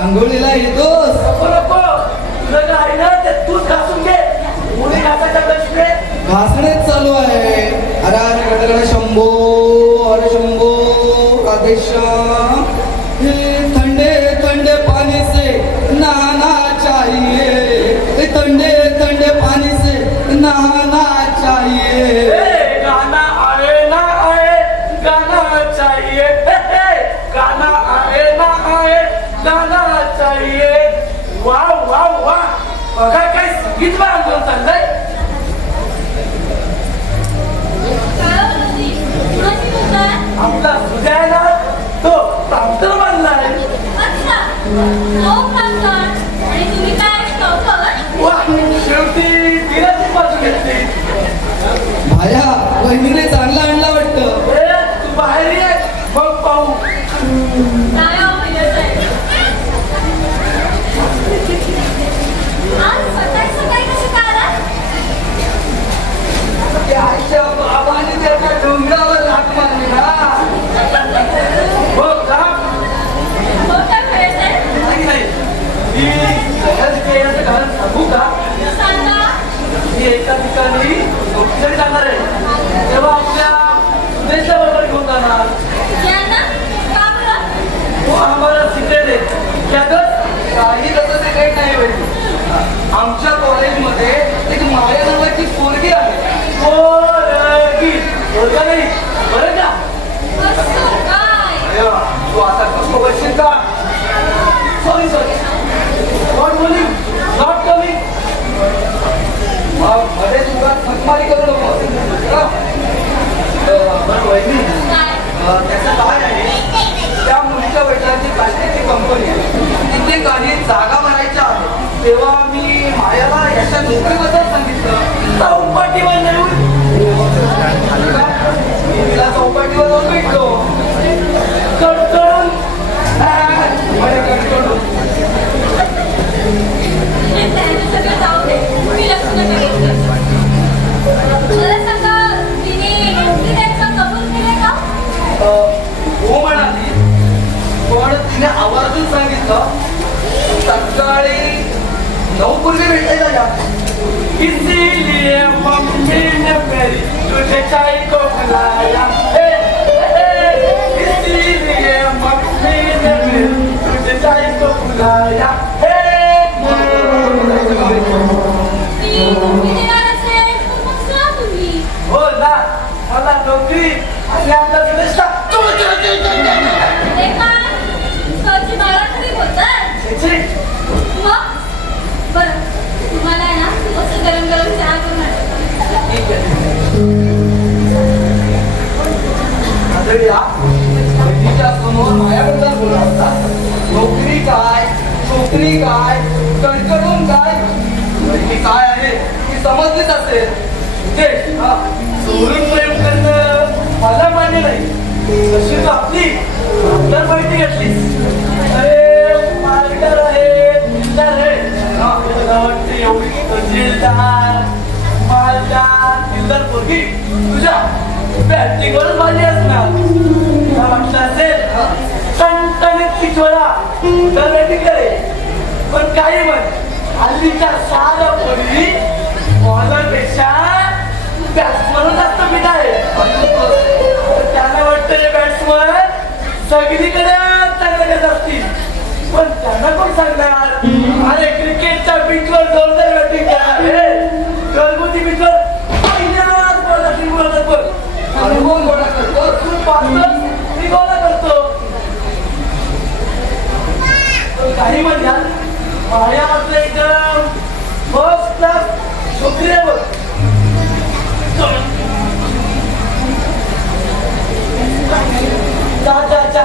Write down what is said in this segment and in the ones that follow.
अंघोळीला येतोस? घासणेच चालू आहे. अरे शंभो, अरे शंभो, राधेश्याम, ठंडे ठंडे पानी से नहाना चाहिए, ठंडे ठंडे पानी से नहाना चाहिए. गाना आए ना आए गाना चाहिए, गाना आए ना आए गाना चाहिए. वाह वाह वाह, बघा काय संगीत आंदोलन चाललंय. आपला सुजय आहे ना, तो प्रांतर बनलाय. शेवटी तिलाची बाजू घेतली. भाया, वहिनीने चांगला आणला वाटतं. तू बाहेर ये, मग पाहू. आईच्या बाबाने त्याच्या डोंगरावर लाट मारली ना. हो का? नाही मी कारण सांगू का? मी एका ठिकाणी नोकरी जाणार आहे, तेव्हा आपल्या देशाबरोबर घेऊन जाणार. हो, आम्हाला सिक्रेट आहे. काही तसं ते काही नाही होईल. आमच्या कॉलेजमध्ये एक माया नावाची पोरगी आहे. पोरगा नाही बरं का? तू आता कसं बसशील का? Sorry sorry, not bowling, not coming. मध्ये तुला थकमारी करू नको. बरं वहिनी, त्याचं काय आहे, त्या मुलीच्या वडिलांची प्लास्टिकची कंपनी आहे. तिथे काही जागा भरायच्या आहेत. तेव्हा मी मायाला याच्या नोकरीबद्दल सांगितलं. चौपाटीवर नेऊन तिला चौपाटीवर जाऊन भेटलो. कडकडून हो म्हणाली, पण तिने आवर्जून सांगितलं सकाळी 9 पूर्वी भेटायला या. इसीलिए मम्मी ने मेरी तुझे चाय को बुलाया. इसीलिए मम्मी ने मेरी तुझे चाय को बुलाया. हो ना, मला नोकरी आणि आपला विदेश समोर मायाबद्दल बोलत असतात. नोकरी काय, छोकरी काय, कडकडून काय, काय आहे ती समजलीच असेल. ते चोरून प्रयोग करणं मला मान्य नाही. तशी आपली आपल्याला माहिती घेतलीस. अरे मालदार आहे, दिलदार आहे. वाटते एवढी दिलदार, मालदार, दिलदार पोरगी तुझ्या बॅटिंगवरच माझी असणार. वाटलं असेल टणटणीत पिछोडा तर बॅटिंग करे. पण काही म्हण, हल्लीच्या साऱ्या पोरी बॉलरपेक्षा बॅट्समन जास्त फिट आहे. त्यांना वाटतं रे बॅट्समन सगळीकडे चांगले करत असतील, पण त्यांना कोण सांगणार? अरे क्रिकेटच्या पिचवर जोरदार बॅटिंग करणार रे, घरगुती पिचवर पहिल्याच बॉलला तीन बोलतात बघ. आणि कोण गोळा करतो? तू पाहतोस, मी गोळा करतो. काही म्हणजे माझ्या मात्र एकदम फर्स्ट क्लास छोकरी आहे बघ. जा जा जा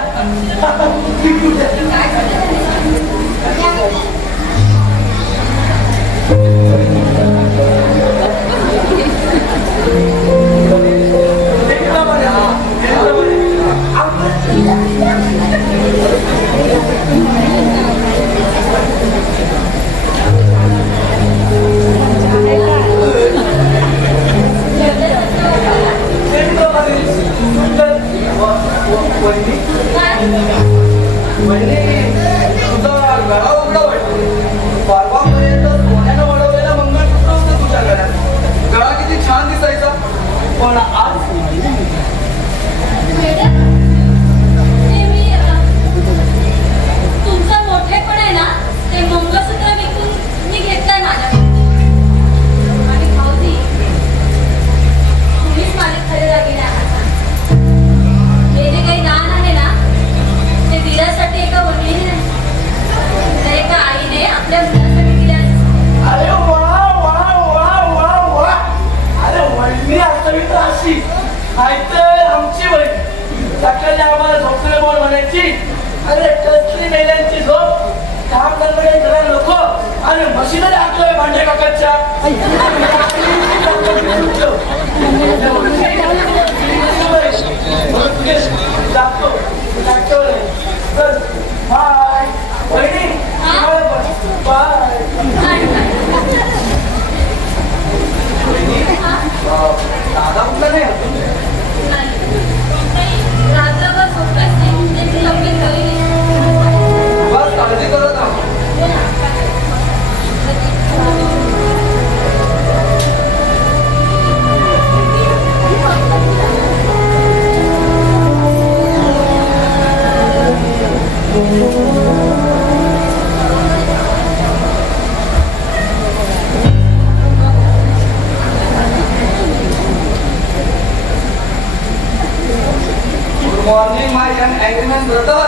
Morning, my young angryman brother.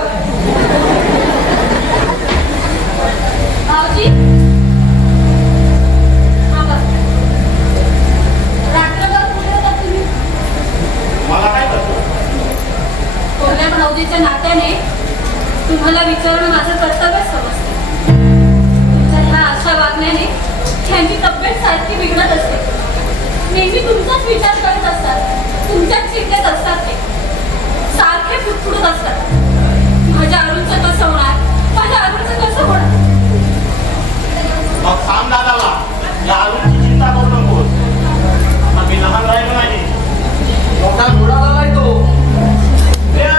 भाऊजी, हा बघ. रात्रभर कुठे होता तुम्ही? मला काय करतो? कोल्ह्या भाऊजीच्या नात्याने तुम्हाला विचारणं माझं कर्तव्य समजते. तुमच्या ह्या अशा वागण्याने त्यांची तब्येत सारखी बिघडत असते. नेहमी तुमचाच विचार करत असतात, तुमच्याच चिंतेत असतात ते. सारखे फुटफुटत असतात. माझ्या अरुणचं कसं होणार, माझ्या अरुणचं कसं होणार? मग सांग दादाला, या अरुणची चिंता करू नकोस. आता मी लहान राहिलो नाही, मोठा घोडा झालाय तो. त्या,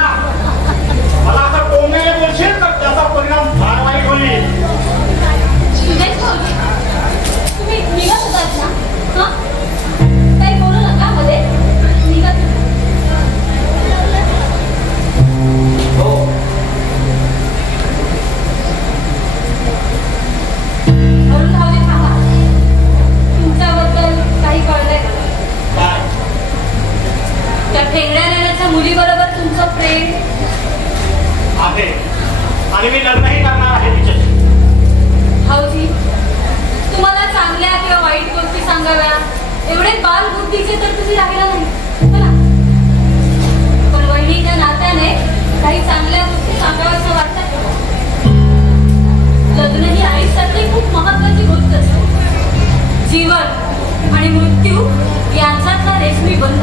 मला आता टोमणे बोलशील तर त्याचा परिणाम फार वाईट होईल. सुरेश भाऊजी, तुम्ही निघत होतात ना? हा, काही बोलू नका मध्ये. निघत हो. अरुण भाऊजी थांबा. तुमच्याबद्दल काही कळलंय का? काय? त्या ठेंगड्या नेण्याच्या मुलीबरोबर तुमचं प्रेम आहे आणि मी लग्नही करणार आहे तिच्याशी. भाऊजी, तुम्हाला चांगल्या किंवा वाईट गोष्टी सांगाव्या एवढे बालबुद्धीचे तर तुम्ही राहिला नाही, हो ना? पण वहिनीच्या नात्याने काही चांगल्या गोष्टी सांगाव्याच्या वाटतात. लग्न ही आयुष्यातली खूप महत्वाची गोष्ट असते. जीवन आणि मृत्यू यांच्यातला रेशमी बंध.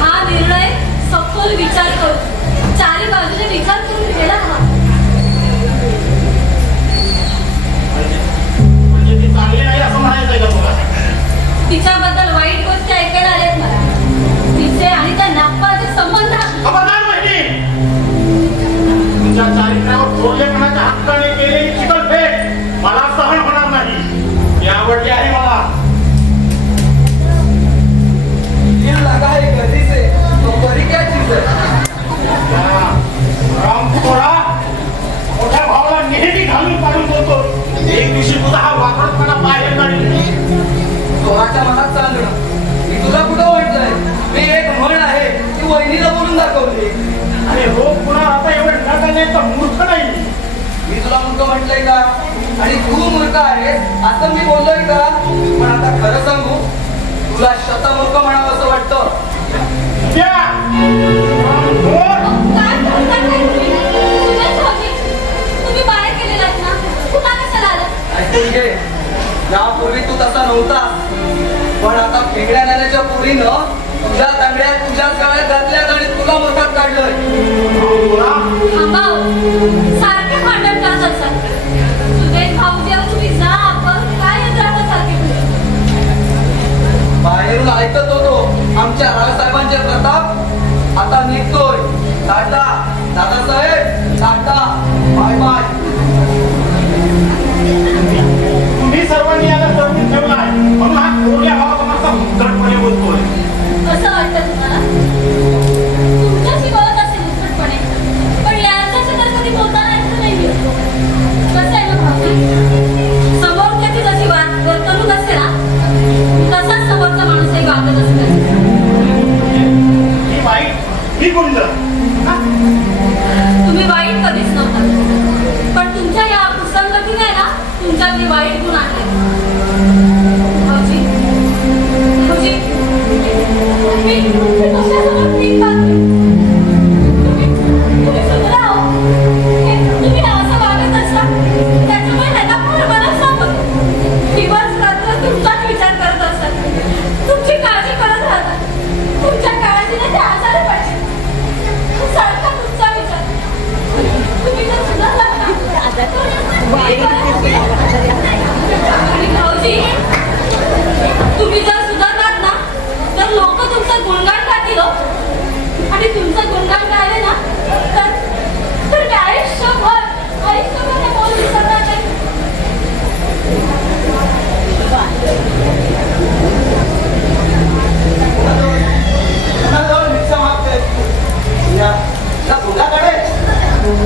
हा निर्णय सखोल विचार करून, चारी बाजूने विचार करून घ्यायला हवा. म्हणजे ती चांगली नाही असं म्हणायचंय का तुला? तिच्याबद्दल वाईट गोष्टी ऐकायला आल्यात मला. तिचे आणि त्या नागपाचे संबंध खबरदार वहिनी, तुझ्या चारित्र्यावर थोरलेपणाच्या हक्काने केलेली चिकलफेक तर मूर्ख नाही मी. मी तुला मूर्ख म्हटलंय का आणि तू मूर्ख आहेस असं मी बोललोय का? पण आता खरं सांगू तुला शतमूर्ख म्हणावं असं वाटतं. त्या अहो, काय बोलता काय तुम्ही? सुरेश भाऊजी, तुम्ही बाहेर गेलेला आहेत ना? पुन्हा कशाला आलात? ऐकून घे, यापूर्वी तू तसा नव्हता पण आता फेकड्या नाण्याच्या पोरीनं तुझ्या तांगड्या तुझ्याच गळ्यात घातल्यात आणि तुला मोठात काढलंय. थांबा हो. सारखे भांडण करत असाल. सुरेश भाऊजी, अहो, तुम्ही जा. आपण काय येत राहता सारखे पुढे? बाहेरून ऐकत होतो आमच्या रावसाहेबांचे प्रताप आता निघतोय. Tata Dadasaheb, tata bye bye. तुम्ही सर्वांनी याला करून ठेवलाय म्हणून हा थोरल्या भावाचा असा उद्धटपणे बोलतोय. कसं वाटतं तुम्हाला? तुमच्याशी बोलत असेल उद्धटपणे, पण यांच्याशी तर कधी बोलताना ऐकलं नाही मी. कसं आहे ना भाऊजी, समोरच्याची जशी वर्तणूक असते ना तसाच समोरचा माणूसही वागत असतो. ही वाईट ही गुंड हा? तुम्ही वाईट कधीच नव्हता, पण तुमच्या या कुसंगतीने ना तुमच्यात मी वाईट गुण आणले. भाऊजी, भाऊजी, मी तुमच्यासमोर ठीक वागते. तुम्ही सुधरा हो. तुम्ही असं वागत असता त्याच्यामुळे त्यांना मला सांगत दिवस रात्र तुमचाच विचार करत असतात. तुमची काळजी करत राहतात. तुमच्या काळजीने ते आजारी पडले. सारखा तुमचा विचार. तुम्ही जर सुधारलात ना आणि भाऊजी, तुम्ही जर सुधारलात ना तर लोक तुमचं गुणगान गातील हो. आणि तुमचं गुणगान गायले ना तर मी आयुष्यभर हे बोल विसरणार नाही. पुन्हा जाऊन भिक्षा मागते. या गुंडाकडे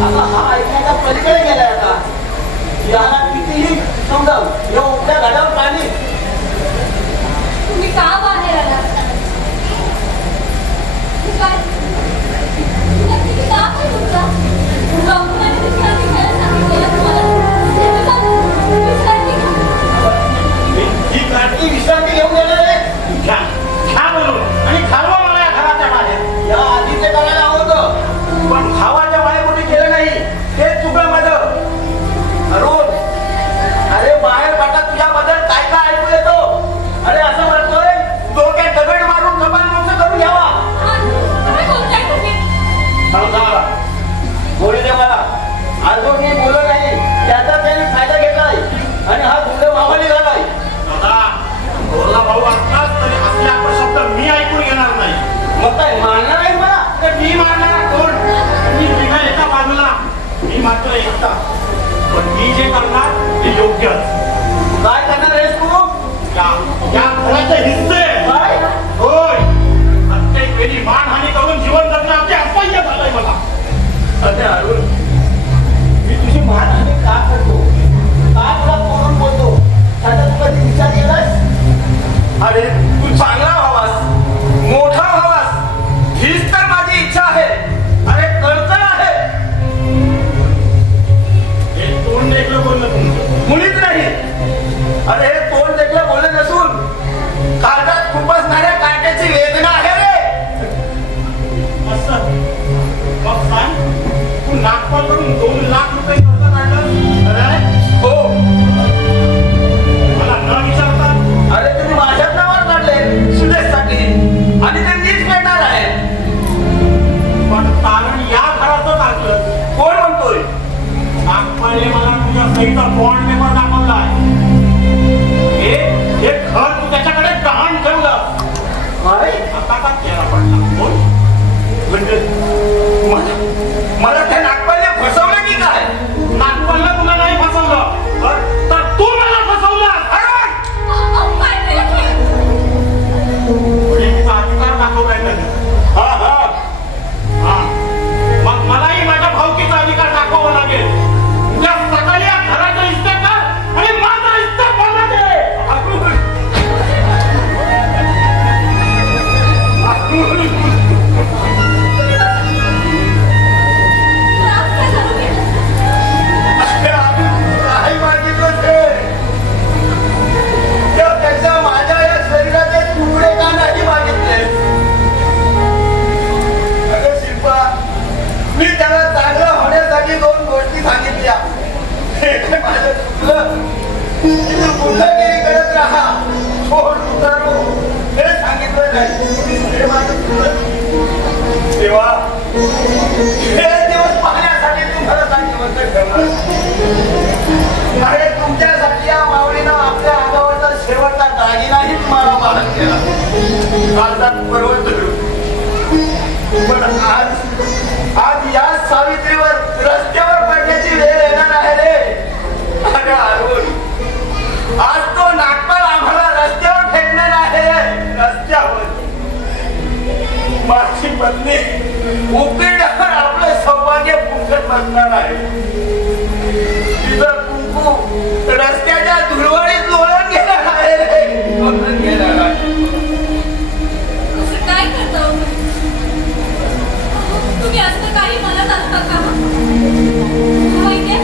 आता हा ऐकण्याच्या पलीकडे गेलाय. आता याला कितीही समजाव या उठल्या गाड्यावर पाणी. तुम्ही का बाहेर आला? काय नक्की का आहे तुमचा? डॉक्टरांनी विचारायला सांगितलेलं तुम्हाला. विसरली का? ही काठी विश्रांती घेऊन गेले रे. घ्या घ्या बरोबर आणि खावा मला या घराच्या बाहेर. या आधीचे करायला होतं पण भावाच्या बाहेर केलं नाही. ते चुकलं माझं. अरुण, अरे बाहेर बाटा तुझ्याबद्दल काय काय ऐकू येतो. अरे असं म्हणतोय डोक्यात दगड मारून कपाल मोक्ष करून घ्यावा. काय बोलताय तुम्ही? सांगा बोलू दे मला. आज जो मी बोलत नाही त्याचा त्याने फायदा घेतलाय आणि हा गुंड मामाने झालाय. दादा थोरला भाऊ असलाच तरी असले अपशब्द मी ऐकून घेणार नाही. मग काय मानणार आहे मला? तर मी मारणारा कोण? मी बिना एका बाजूला मी मात्र एकटा. पण मी जे करणार ते योग्यच. काय करणार आहेस तू? या घराचे हिस्से काय? होय. प्रत्येक वेळी मानहानी करून जीवन जगणं अगदी अपय्य झालंय मला. अरे अरुण, मी तुझी मानहानी का करतो? का तुला तोडून बोलतो? त्याचा तू कधी विचार केलास? अरे तू चांगला व्हावास, मोठा व्हावास हीच तर माझी इच्छा आहे. अरे कळतं आहे. हे तोंड देखलं बोललं तुमचं. मुळीच नाही. अरे तोंड देखलं बोलत नसून काळजात खुपसणाऱ्या काट्याची वेदना आहे रे. असं मग सांग तू नागपूर करून 2 लाख रुपये खर्च काढलं. अरे हो. मला न विचारता अरे तुम्ही माझ्याच नावावर काढले सुदेशसाठी आणि ते मीच मिळणार आहे. पण कारण या घराचं टाकलं. कोण म्हणतोय? नागपालने मला तुझ्या सहीचा बॉन्ड पेपर दाखवलाय. हे घर तू त्याच्याकडे गहाण ठेवलं. काय? आता का चेहरा पडला बोल. म्हणजे मला त्या नागपालने फसवलं की काय? नागपालला तुला नाही फसवलं तर तू मला फसवलं. अरे अहो, काय केलं तुम्ही? मुलीचा अधिकार दाखवलाय त्याने. हा हा हा. मग मलाही माझ्या भावकीचा अधिकार दाखवावा लागेल. उद्या सकाळी या घराचा हिस्सा कर आणि माझा हिस्सा मला दे. अरे तुमच्यासाठी या माऊलीनं आपल्या अंगावरचा शेवटचा दागिनाही मला मारत केला. काळजात पर्वत धरून. पण आज या सावित्रीवर रस्त्यावर पडण्याची वेळ येणार आहे रे. अरे अरुण, आज तो नागपाल आम्हाला रस्त्यावर फेकणार आहे. रस्त्यावर माझी पत्नी उकिरड्यावर आपलं सौभाग्य फुकट बसणार आहे. तिचं कुंकू रस्त्याच्या धुळवडीत लोळून घेणार आहे रे. लोळून घेणार आहे. असं काय करता हो? तुम्ही असं काही म्हणत असता का? माहितीये,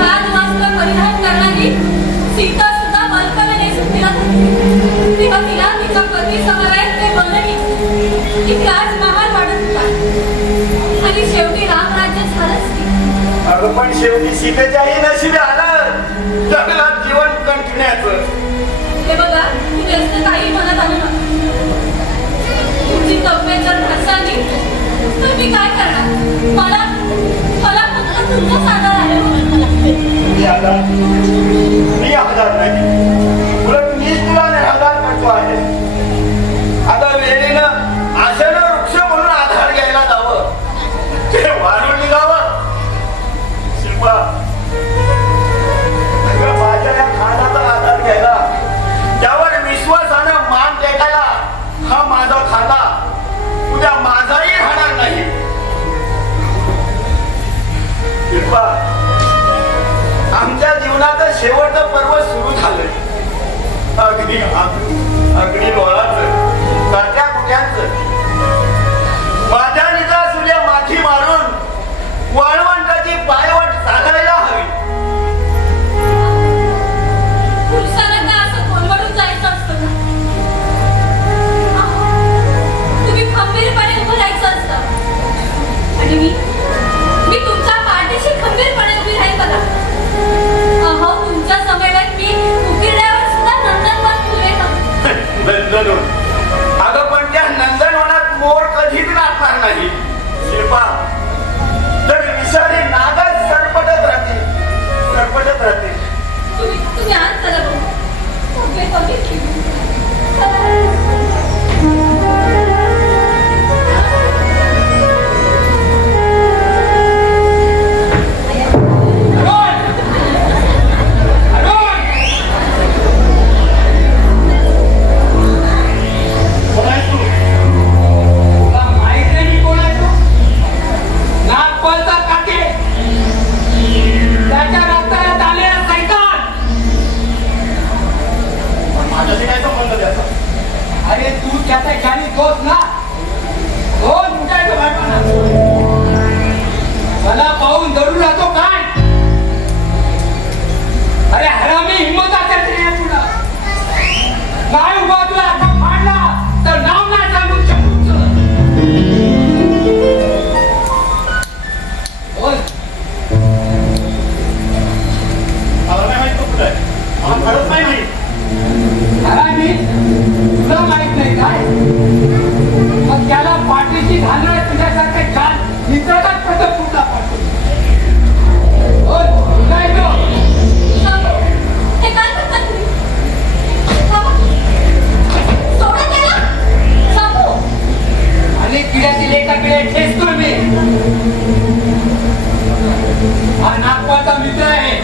राजवस्त्र परिधान करणारी सीता सुद्धा बलकाला नेसून फिरत होती. तेव्हा तिला तिच्या पती समवेत ते बनली की राजमहाल वाढत होता आणि शेवटी रामराज्य झालंच की. अगं पण शेवटी सीतेच्याही नशिबी आलं जंगलात जीवन कंठण्याचं. हे बघा, तुम्ही असं काही म्हणत आलो ना. तुमची तब्येत जर ढसाली तर मी काय करणार? मला फक्त तुमचाच आधार आहे. मी आधार नाही, उलट मीच तुला निराधार करतो आहे. आता वेळेनं आशेनं वृक्ष म्हणून आधार घ्यायला जावं, ते वाढून निघावं. शिल्पा, अगं माझ्या या खानाचा आधार घ्यायला, त्यावर विश्वासानं मान टेकायला हा माझा खाना उद्या माझाही राहणार नाही. शिल्पा, आमच्या जीवनाचं शेवटचं पर्व सुरू झालंय. अग्नी लोळाचं, काट्या कुट्यांचं. माझ्या निकासूल्या माथी मारून वाळवंटाची पायवट चालायला हवी. पुरुषांना का असं कोलवडून जायचं असतं ना? तुम्ही खंबीरपणे उभं राहायचं असतं आणि मी तुमच्या पाठीशी खंबीरपणे उभी राहील बघा. अहो, तुमच्या समवेत मी उकिरड्यावर सुद्धा नंदनवन फुले बघा. नंदनवन, अगं पण त्या नंदनवनात मोर कधीच नाचणार नाही. शिल्पा, तर विषारी नागच सरपटत राहतील. तुम्ही आज चला बघू. उभे बघितली. अरे तू त्याचा ज्ञानी दोष ना. दोन उठायचं भाटवाना. मला पाहून धरून राहतो काय? अरे हरामी हिंमत असेल रे तुला. काय उभा तुला आता फाडला तर नाव नाही सांगू शकूच. बोल. मला नाही माहित तो कुठं आहे. मला खरंच नाही माहित. हरामी तुला माहित नाही काय? मग त्याला पाठीशी घालणार तुझ्यासारखे छान मित्राचाच प्रथम कुठला पडतो. काय तो? हे काय करता तुम्ही? थांबा. सोडा त्याला. थांबू. आणि किड्यातील एका किड्या ठेचतोय मी. हा नागपाचा मित्र आहे.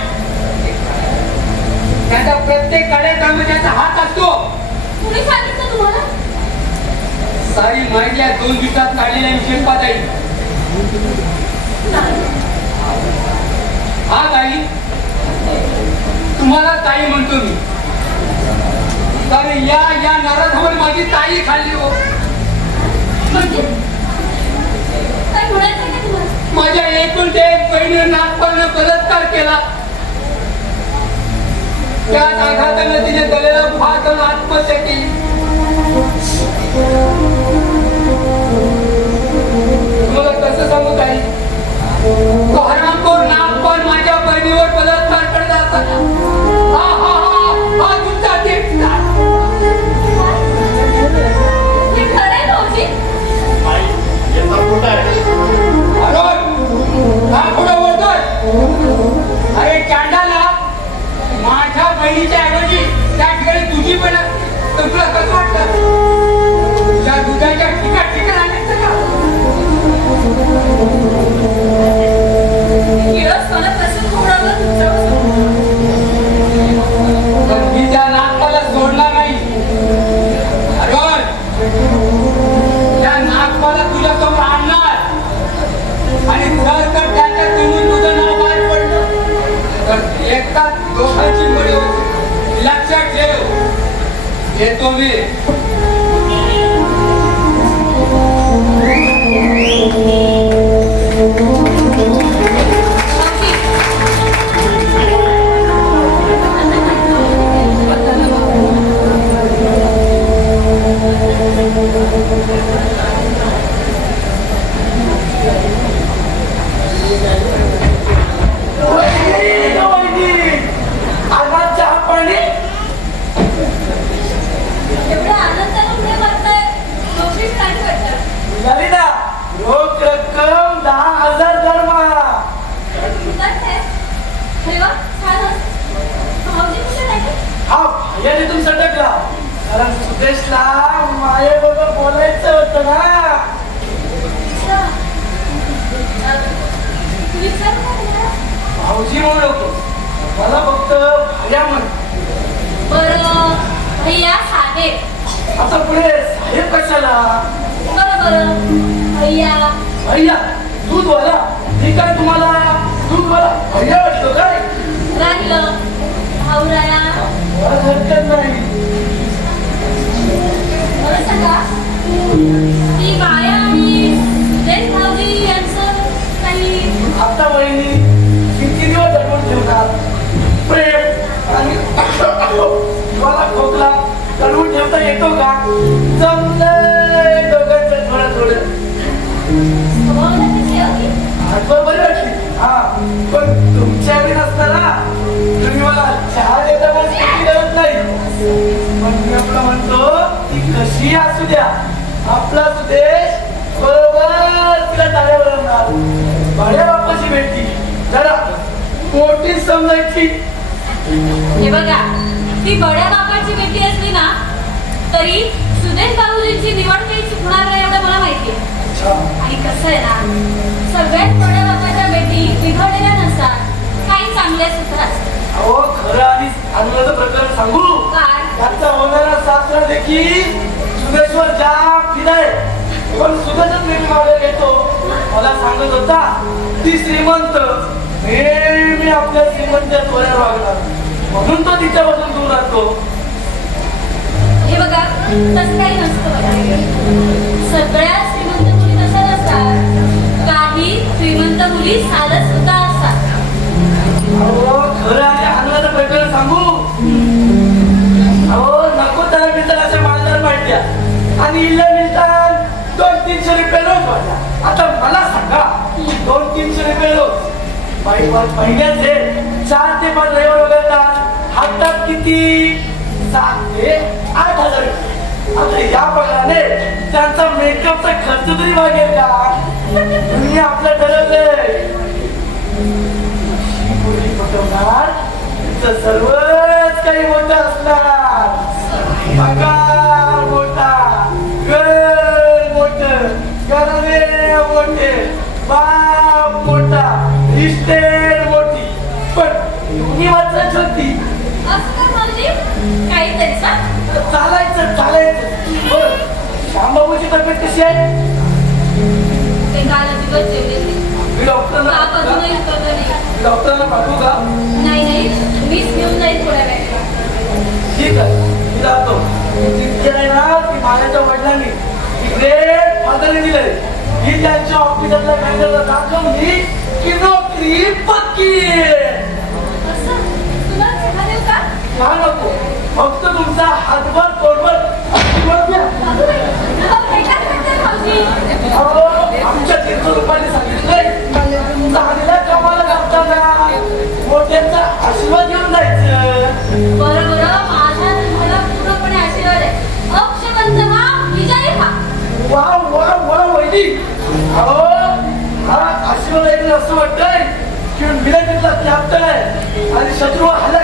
त्याचा प्रत्येक कार्यक्रमात त्याचा हात असतो. कुणी सांगितलं तुम्हाला? सारी माहिती या 2 दिवसात काढलेल्या शिल्पा जाईल. हा ताई, तुम्हाला ताई म्हणतो मी. कारण या नराधावर माझी ताई खाल्ली हो. म्हणजे काय म्हणायचं का तुम्हाला? माझ्या एकूण ते एक बहिणी नागपालने बलात्कार केला. त्याच आघाताने तिने गलेला फास घालून आत्महत्या केली. तुम्हाला कसं सांगू ताई? तो हरामखोर नागपाल माझ्या बहिणीवर बलात्कार करत असताना हा तुमचा देवता. हे खरं आहे भाऊजी? आई, हे तर खोटं आहे. अरे, का खोटं बोलतोय? अरे चांडाला बहिणीच्या ऐवजी त्या ठिकाणी तुझी पण तर तुला कसं वाटतं? तुझ्या दुधाच्या ठिकाण आणायचं का? किळस मला कसं घोडवलं तुमच्यापासून. पण मी त्या नागपाला सोडणार नाही. बरोबर त्या नागपाला तुझ्या समोर आणणार आणि जर तर त्याच्या तुम्ही तुझं नाव बाहेर पडलं तर एकदा दोघांची मळी होती. लक्षात ठेव. येतो मी. एवढ्या आनंदाने पुढे वाटतंय. नोकरी काय करतात? रोख रक्कम 10,000 दरमहा. अरे वा, छानच. भाऊजी कुठे राहिले? हा या तिथून सटकला कारण सुदेशला मायेबरोबर बोलायचं होतं ना. अच्छा. विचारू का तिला? भाऊजी म्हणू नको मला फक्त भाया म्हण. बरं भैया साहेब. आता पुढे साहेब कशाला? बरं भैया. भैया दूधवाला. ठीक आहे तुम्हाला दूधवाला भैया वाटतो काय? राहिलं भाऊराया. मला हरकत नाही. बरं सांगा, ती माया आणि सुरेश भाऊजी यांचं काही. आता वहिनी किती दिवस दडवून ठेवतात प्रेम आणि मला खोकला दडवून ठेवता येतो का? जमलंय दोघांचं थोडं थोडं. स्वभावाला कशी होती? आठवण बरी वाटली. हा पण तुमच्या बी नसताना तुम्ही मला चहा देता पण किती गरज नाही. पण मी आपलं म्हणतो ती कशी असू द्या आपला सुदेश बरोबर तिला टाळ्या बनवणार. भाड्या बापाची भेटली जरा मोठी समजायची. हे बघा, ती बड्या बापाची बेटी असली ना तरी सुदेश बाबूजींची निवड काही चुकणार नाही एवढं मला माहिती आहे. आणि कसं आहे ना, सगळ्यात बड्या बापाच्या बेटी बिघडलेल्या नसतात, काही चांगल्या सुद्धा असतात. अहो खरं आणि चांगलं प्रकरण सांगू. काय? त्याचा होणारा सासरा देखील सुदेशवर जाम फिराय पण सुदेशच नेहमी मागे घेतो. मला सांगत होता ती श्रीमंत नेहमी आपल्या श्रीमंत त्वऱ्या वागणार म्हणून तो तिच्यापासून दूर राहतो. हे बघा, तसं काही नसतं बघा. सगळ्या श्रीमंत मुली तशा नसतात, काही श्रीमंत मुली साधं सुद्धा असतात. अहो खरं आणि आनंदाचं प्रकरण सांगू. अहो नको त्याला मिळतात अशा मालदार पाहिजे आणि इल्ले मिळतात 200-300 रुपये रोज वाटा. आता मला सांगा 200-300 रुपये रोज महिन्याचे 4 ते 5 रविवार वगळतात हातात किती 7 ते 8,000 रुपये. आता या पगाराने त्यांचा मेकअपचा खर्च तरी वागेल का? तुम्ही आपलं ठरवलंय मुली पटवणार तर सर्वच काही मोठं असणार. पगार मोठा, घर मोठं, घराणे मोठे, बाप मोठा, इस्टेट मोठी पण तुम्ही मात्र छोटी. असं का भाऊजी? काहीतरी सांग. चालायचं. बरं श्यामबाबूची तब्येत कशी आहे? ते काल दिवस जेवलेले. मी डॉक्टरला बाप अजूनही उतरलं नाही. डॉक्टरला पाठवू का? नाही, मीच घेऊन जाईल थोड्या वेळात. ठीक आहे मी जातो. तिथे आहे ना ती माझ्या वडिलांनी ग्रेट फादरने दिलंय. ही त्यांच्या ऑफिसरला मॅनेजरला दाखवली की नोकरी पक्की. असं तुला चहा देऊ का? का नको फक्त तुमचा हातभर तोडभर आशीर्वाद द्या. बाबूबाई, हे काय करताय भाऊजी? अहो, आमच्या 300 रुपयाने सांगितलंय चांगल्या कामाला लागताना मोठ्यांचा आशीर्वाद घेऊन जायचं. बरं, माझा तुम्हाला पूर्णपणे आशीर्वाद आहे. अक्षबंध हा, विजयी हा. वा वहिनी. अहो हा आशीर्वाद ऐकलं असं वाटतंय की मिलिटरीतला कॅप्टन आहे आणि शत्रू हल्ला